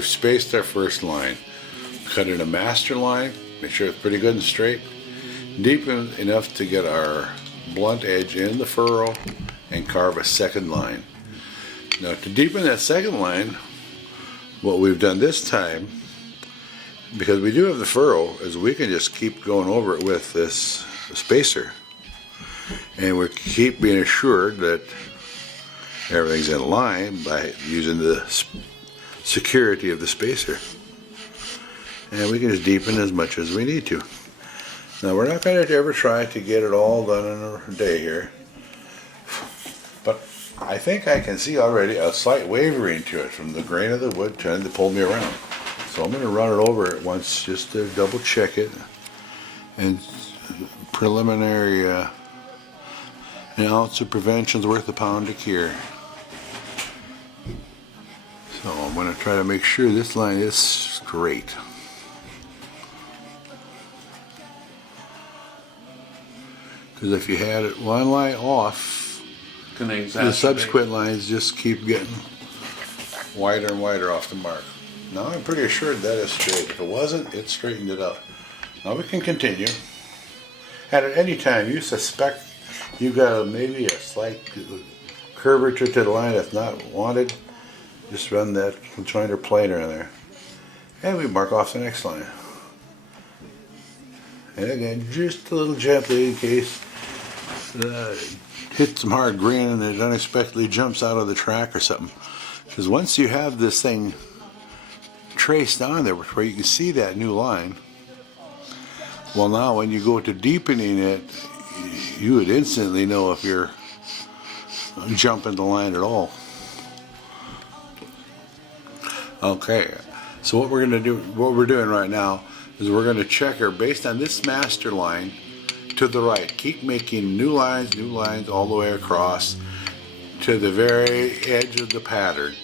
we've spaced our first line. Cut in a master line, make sure it's pretty good and straight. Deep enough to get our blunt edge in the furrow and carve a second line. Now to deepen that second line, what we've done this time, because we do have the furrow, is we can just keep going over it with this spacer. And we keep being assured that everything's in line by using the security of the spacer. And we can just deepen as much as we need to. Now we're not going to ever try to get it all done in a day here, but I think I can see already a slight wavering to it from the grain of the wood trying to pull me around. So I'm going to run it over it once just to double check it, and preliminary an ounce of prevention's worth a pound of cure. So I'm going to try to make sure this line is straight. Because if you had it one line off, the subsequent lines just keep getting wider and wider off the mark. Now I'm pretty assured that is straight. If it wasn't, it straightened it out. Now we can continue. And at any time you suspect you've got maybe a slight curvature to the line that's not wanted, just run that jointer planer in there. And we mark off the next line. And again, just a little gently in case hit some hard grain and it unexpectedly jumps out of the track or something. Because once you have this thing traced on there where you can see that new line, well, now when you go to deepening it, you would instantly know if you're jumping the line at all. Okay, so what we're going to do, what we're doing right now is we're going to checker based on this master line to the right. Keep making new lines all the way across to the very edge of the pattern.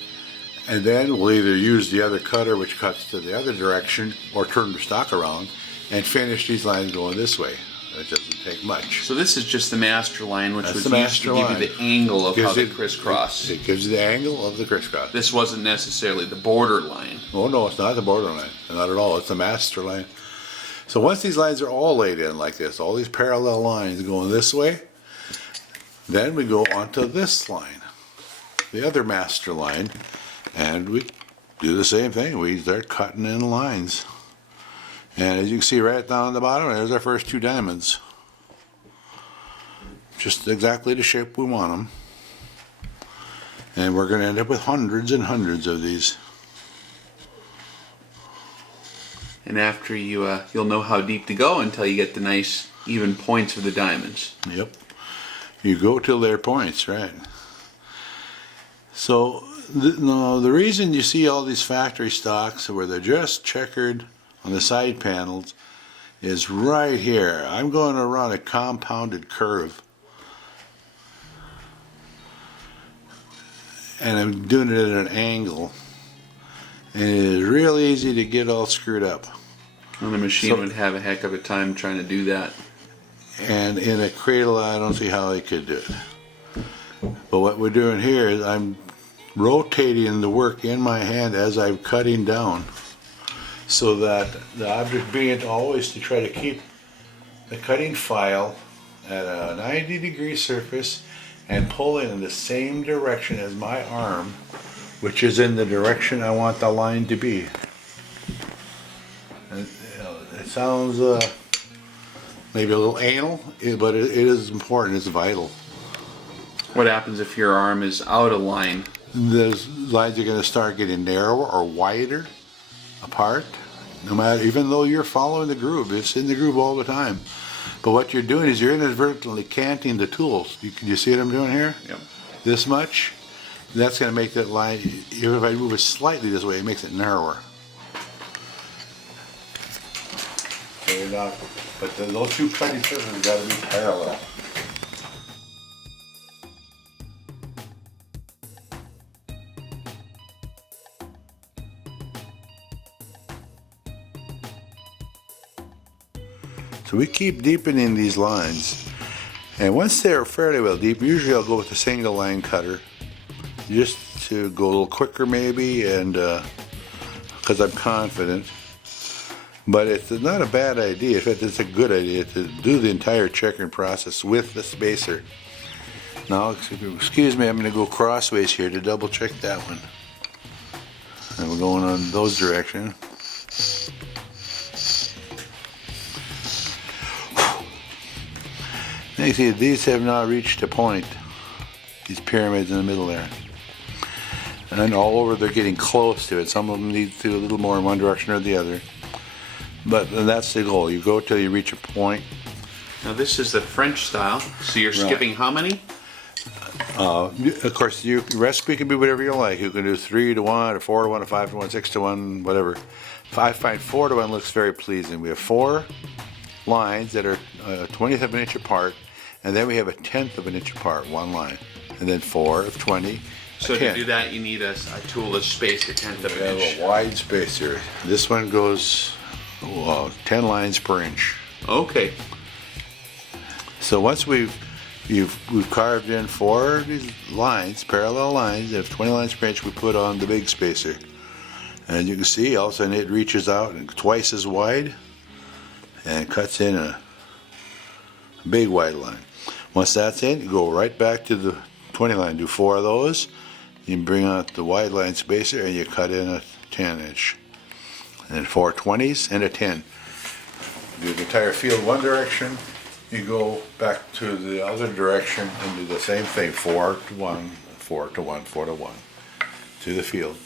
And then we'll either use the other cutter, which cuts to the other direction, or turn the stock around and finish these lines going this way. It doesn't take much. So this is just the master line, which was used to give you the angle of how they crisscross. It gives you the angle of the crisscross. This wasn't necessarily the border line. Oh no, it's not the border line. Not at all. It's the master line. So once these lines are all laid in like this, all these parallel lines going this way, then we go onto this line, the other master line, and we do the same thing. We start cutting in lines. And as you can see right down the bottom, there's our first two diamonds. Just exactly the shape we want them. And we're going to end up with hundreds and hundreds of these. And after you'll know how deep to go until you get the nice even points of the diamonds. Yep. You go till they're points, right? So the reason you see all these factory stocks where they're just checkered on the side panels is right here. I'm going to run a compounded curve. And I'm doing it at an angle. And it is real easy to get all screwed up. And the machine would have a heck of a time trying to do that. And in a cradle, I don't see how they could do it. But what we're doing here is I'm rotating the work in my hand as I'm cutting down, so that the object being always to try to keep the cutting file at a 90-degree surface and pulling in the same direction as my arm, which is in the direction I want the line to be. And, it sounds maybe a little anal, but it is important. It's vital. What happens if your arm is out of line? Those lines are going to start getting narrower or wider apart. No matter, even though you're following the groove, it's in the groove all the time. But what you're doing is you're inadvertently canting the tools. You see what I'm doing here? Yep. This much. That's going to make that line, even if I move it slightly this way, it makes it narrower. But those two cutting surfaces have got to be parallel. So we keep deepening these lines, and once they're fairly well deep, usually I'll go with a single line cutter just to go a little quicker maybe, and because I'm confident. But it's not a bad idea. In fact, it's a good idea to do the entire checkering process with the spacer. Now, excuse me, I'm going to go crossways here to double check that one. And we're going on those directions. Now you see, these have not reached a point. These pyramids in the middle there. And then all over they're getting close to it. Some of them need to do a little more in one direction or the other. But that's the goal. You go till you reach a point. Now this is the French style, so you're skipping how many? Of course, your recipe can be whatever you like. You can do 3 to 1, or 4 to 1, or 5 to 1, 6 to 1, whatever. I find 4 to 1 looks very pleasing. We have 4 lines that are 1/20 of an inch apart, and then we have 1/10 of an inch apart, one line. And then 4 of 20. So to do that, you need a tool that's spaced 1/10 of an inch. A wide spacer. This one goes 10 lines per inch. Okay. So once we've carved in 4 of these lines, parallel lines, of 20 lines per inch, we put on the big spacer. And you can see all of a sudden it reaches out and twice as wide and cuts in a big wide line. Once that's in, you go right back to the 20 line, do 4 of those, you bring out the wide line spacer and you cut in a 10 inch. And then 4 20s and a 10. Do the entire field one direction, you go back to the other direction and do the same thing, 4 to 1, 4 to 1, 4 to 1, to the field.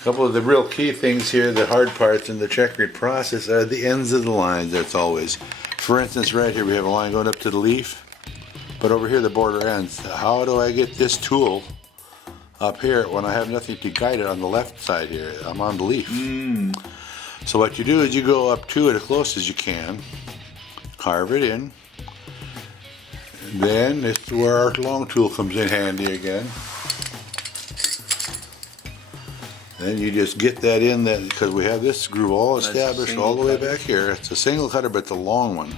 A couple of the real key things here, the hard parts in the checkered process, are the ends of the lines. That's always. For instance, right here we have a line going up to the leaf, but over here the border ends. How do I get this tool up here when I have nothing to guide it on the left side here? I'm on the leaf. So what you do is you go up to it as close as you can, carve it in, and then this is where our long tool comes in handy again. Then you just get that in, that because we have this groove all established all the way back here. It's a single cutter, but it's a long one.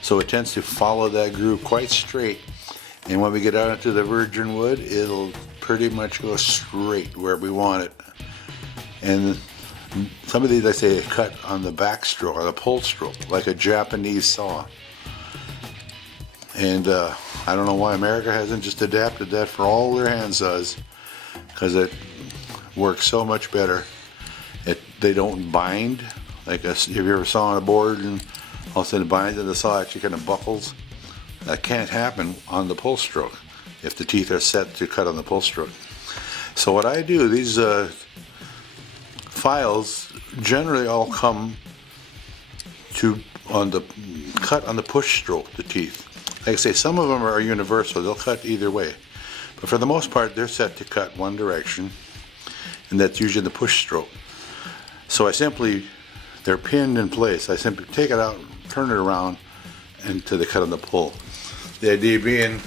So it tends to follow that groove quite straight. And when we get out into the virgin wood, it'll pretty much go straight where we want it. And some of these, I say, cut on the back stroke, or the pull stroke, like a Japanese saw. And I don't know why America hasn't just adapted that for all their hand saws, because it works so much better. They don't bind. Like if you ever saw on a board and all of a sudden it binds and the saw actually kind of buckles. That can't happen on the pull stroke if the teeth are set to cut on the pull stroke. So what I do, these files generally all come to cut on the push stroke, the teeth. Like I say, some of them are universal. They'll cut either way. But for the most part, they're set to cut one direction, and that's usually the push stroke. So they're pinned in place. I simply take it out, turn it around, and to the cut on the pull. The idea being,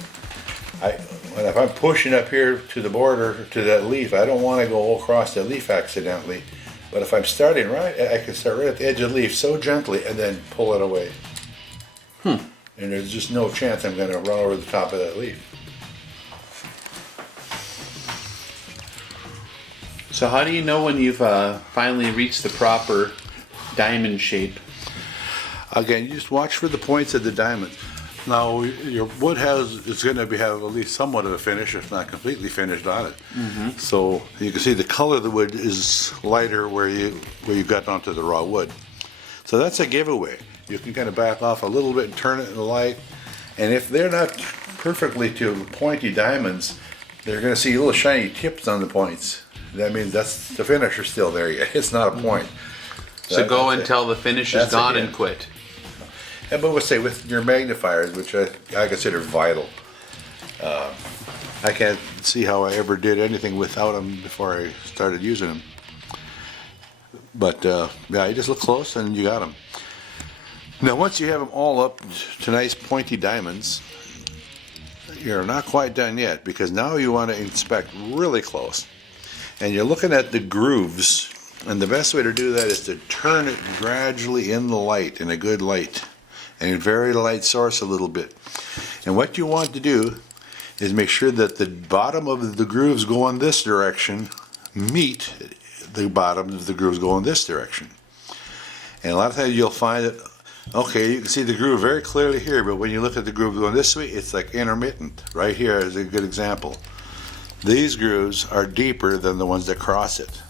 if I'm pushing up here to the border, to that leaf, I don't want to go across the leaf accidentally. But if I'm starting right, I can start right at the edge of the leaf so gently and then pull it away. And there's just no chance I'm going to run over the top of that leaf. So how do you know when you've finally reached the proper diamond shape? Again, you just watch for the points of the diamond. Now, your wood is going to have at least somewhat of a finish, if not completely finished on it. So you can see the color of the wood is lighter where you got onto the raw wood. So that's a giveaway. You can kind of back off a little bit and turn it in the light. And if they're not perfectly to pointy diamonds, they're going to see little shiny tips on the points. That means that's the finish is still there yet. It's not a point. So go until the finish is gone and quit. Yeah, but we'll say with your magnifiers, which I consider vital. I can't see how I ever did anything without them before I started using them. But yeah, you just look close and you got them. Now once you have them all up to nice pointy diamonds, you're not quite done yet, because now you want to inspect really close. And you're looking at the grooves, and the best way to do that is to turn it gradually in the light, in a good light, and vary the light source a little bit. And what you want to do is make sure that the bottom of the grooves going this direction meet the bottom of the grooves go in this direction. And a lot of times you'll find that, okay, you can see the groove very clearly here, but when you look at the groove going this way, it's like intermittent. Right here is a good example. These grooves are deeper than the ones that cross it.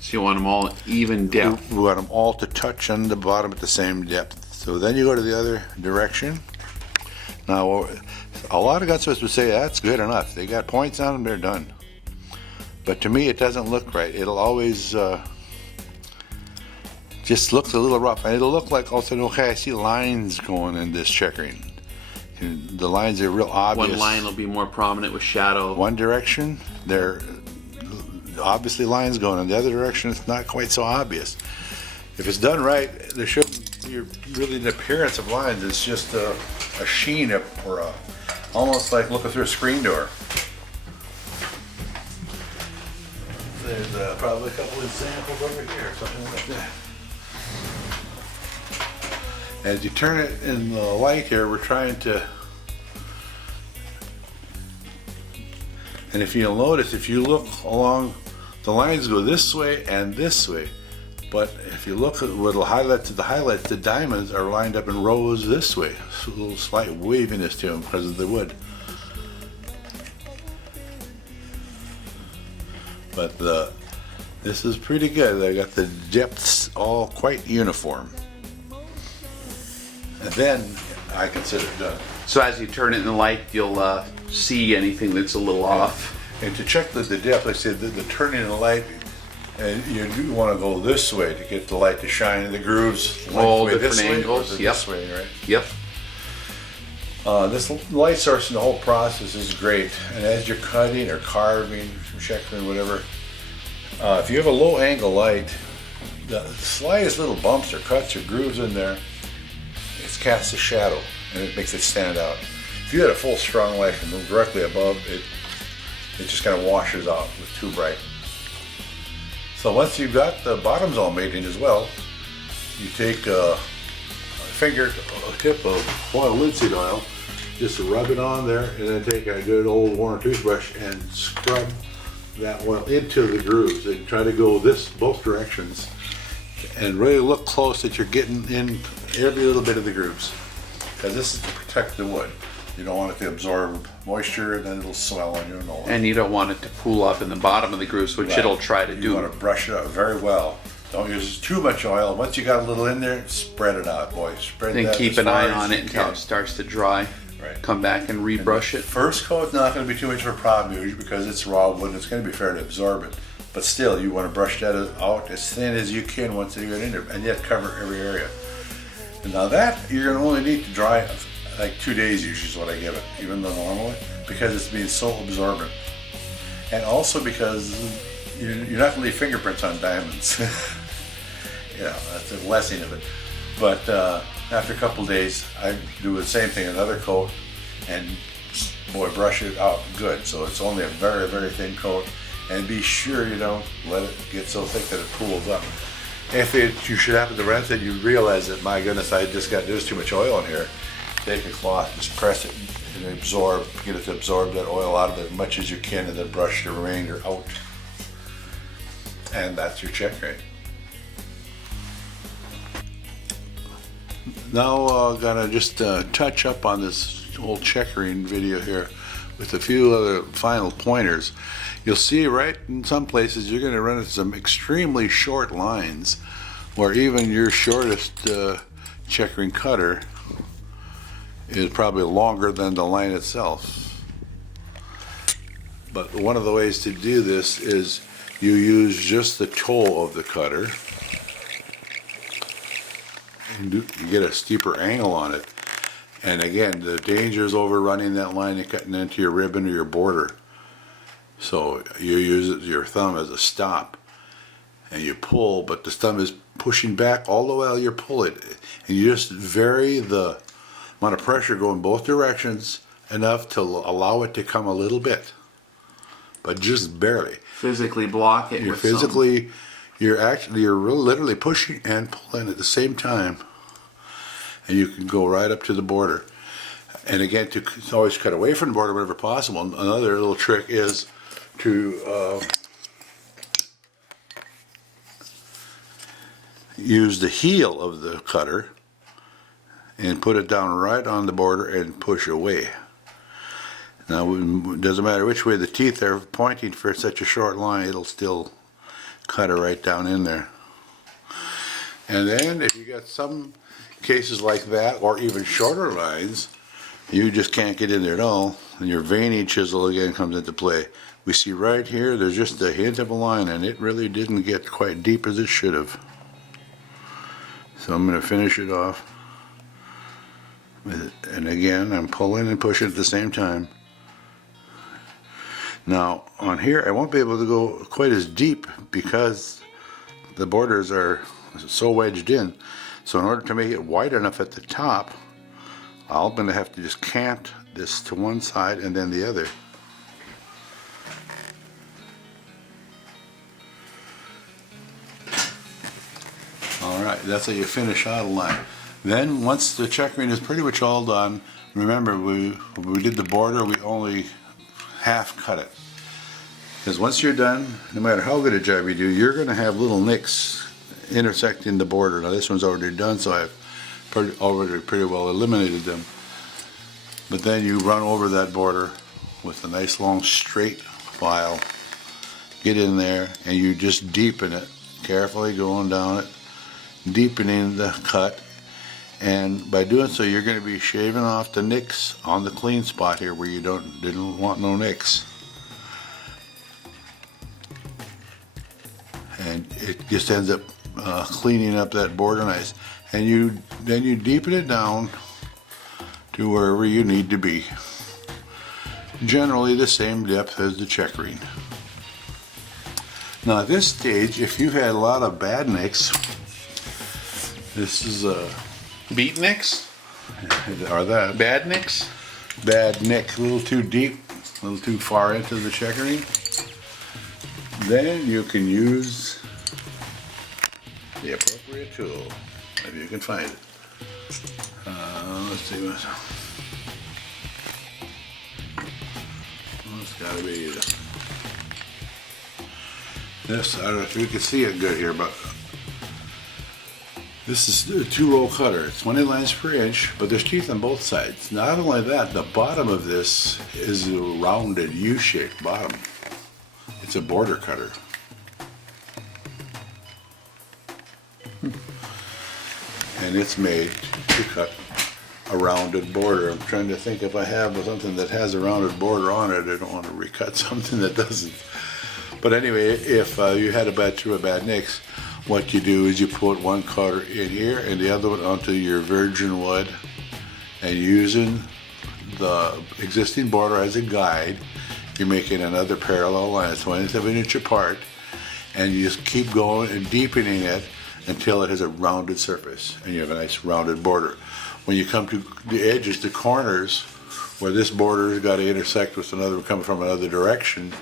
So you want them all even depth. We want them all to touch on the bottom at the same depth. So then you go to the other direction. Now, a lot of gunsmiths would say that's good enough. They got points on them, they're done. But to me, it doesn't look right. It'll always just looks a little rough, and it'll look like also, okay, I see lines going in this checkering. And the lines are real obvious. One line will be more prominent with shadow. One direction, there obviously lines going in the other direction. It's not quite so obvious. If it's done right, there shouldn't be really an appearance of lines. It's just a sheen or almost like looking through a screen door. There's probably a couple examples over here, something like that. As you turn it in the light here, we're trying to, and if you'll notice, if you look along, the lines go this way and this way, but if you look at where the highlights, the diamonds are lined up in rows this way. So a little slight waviness to them because of the wood. But this is pretty good. I got the depths all quite uniform. And then I consider it done. So as you turn it in the light, you'll see anything that's a little off. And to check the depth, like I said, the turning in the light, and you do want to go this way to get the light to shine in the grooves. All Like different this way, angles. or Yep. This way, right? Yep. This light source in the whole process is great. And as you're cutting or carving, checkering, whatever, if you have a low angle light, the slightest little bumps or cuts or grooves in there, it casts a shadow and it makes it stand out. If you had a full strong light from directly above, it just kind of washes out with too bright. So once you've got the bottoms all made in as well, you take a tip of oil, linseed oil, just rub it on there, and then take a good old worn toothbrush and scrub that oil into the grooves. And try to go both directions, and really look close that you're getting in every little bit of the grooves, because this is to protect the wood. You don't want it to absorb moisture, and then it'll swell on your nose. And you don't want it to pool up in the bottom of the grooves, which it'll try to do. You want to brush it up very well. Don't use too much oil. Once you got a little in there, spread it out, boy. Spread Then that keep as an far eye as on you it until can. it starts to dry. Right. Come back and rebrush it. First coat's not going to be too much of a problem usually because it's raw wood and it's going to be fair to absorb it. But still, you want to brush that out as thin as you can once you get in there, and yet cover every area. And now that you're going to only need to dry like 2 days usually is what I give it, even though normally, because it's being so absorbent. And also because you're not going to leave fingerprints on diamonds. You know, that's a blessing of it. But after a couple days, I do the same thing, another coat, and boy, brush it out good. So it's only a very, very thin coat, and be sure you don't let it get so thick that it pools up. If you should happen to rinse it, you realize that, my goodness, there's too much oil in here. Take a cloth, just press it and get it to absorb that oil out of it as much as you can, and then brush the remainder out. And that's your checkering. Now I'm gonna just touch up on this whole checkering video here with a few other final pointers. You'll see right in some places you're gonna run into some extremely short lines where even your shortest checkering cutter is probably longer than the line itself. But one of the ways to do this is you use just the toe of the cutter. You get a steeper angle on it, and again, the danger is overrunning that line and cutting into your ribbon or your border. So you use your thumb as a stop, and you pull, but the thumb is pushing back all the while you're pulling, and you just vary the amount of pressure going both directions enough to allow it to come a little bit, but just barely. Physically block it. You're literally pushing and pulling at the same time, and you can go right up to the border. And again, to always cut away from the border whenever possible. Another little trick is to use the heel of the cutter and put it down right on the border and push away. Now, it doesn't matter which way the teeth are pointing for such a short line, it'll still cut it right down in there. And then if you got some cases like that, or even shorter lines, you just can't get in there at all, and your veining chisel again comes into play. We see right here, there's just a hint of a line, and it really didn't get quite deep as it should have. So I'm going to finish it off. And again, I'm pulling and pushing at the same time. Now, on here, I won't be able to go quite as deep because the borders are so wedged in. So in order to make it wide enough at the top, I'm going to have to just cant this to one side and then the other. Alright, that's how you finish out a line. Then once the checkering is pretty much all done, remember when we did the border, we only half cut it. Because once you're done, no matter how good a job you do, you're going to have little nicks intersecting the border. Now this one's already done, so I've already pretty well eliminated them. But then you run over that border with a nice long straight file, get in there, and you just deepen it, carefully going down it, deepening the cut. And by doing so, you're going to be shaving off the nicks on the clean spot here where you didn't want no nicks. And it just ends up cleaning up that border nice. And then you deepen it down to wherever you need to be. Generally the same depth as the checkering. Now at this stage, if you've had a lot of bad nicks, this is a Beat nicks? Are that Bad nicks? bad nick, a little too deep, a little too far into the checkering, then you can use the appropriate tool, if you can find it. Let's see what's. It's got to be this. I don't know if you can see it good here, but this is a 2-row cutter. It's 20 lines per inch, but there's teeth on both sides. Not only that, the bottom of this is a rounded U-shaped bottom. It's a border cutter. And it's made to cut a rounded border. I'm trying to think if I have something that has a rounded border on it. I don't want to recut something that doesn't. But anyway, if you had a bad nicks, what you do is you put one cutter in here and the other one onto your virgin wood, and using the existing border as a guide, you're making another parallel line, 27 inch apart, and you just keep going and deepening it until it has a rounded surface and you have a nice rounded border. When you come to the edges, the corners, where this border has got to intersect with another coming from another direction,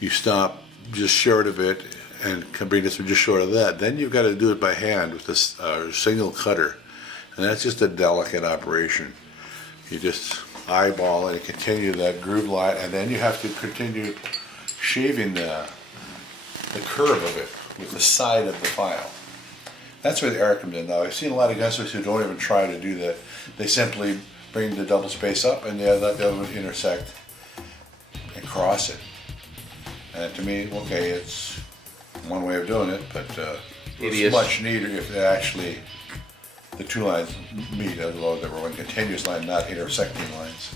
you stop just short of it and can bring this just short of that. Then you've got to do it by hand with this single cutter, and that's just a delicate operation. You just eyeball and continue that groove line, and then you have to continue shaving the curve of it with the side of the file. That's where the art comes in. Now I've seen a lot of gunsmiths who don't even try to do that. They simply bring the double space up and they let the other one intersect and cross it. And to me, okay, it's one way of doing it, but it's much neater if they actually the two lines meet, although they were one continuous line, not intersecting lines.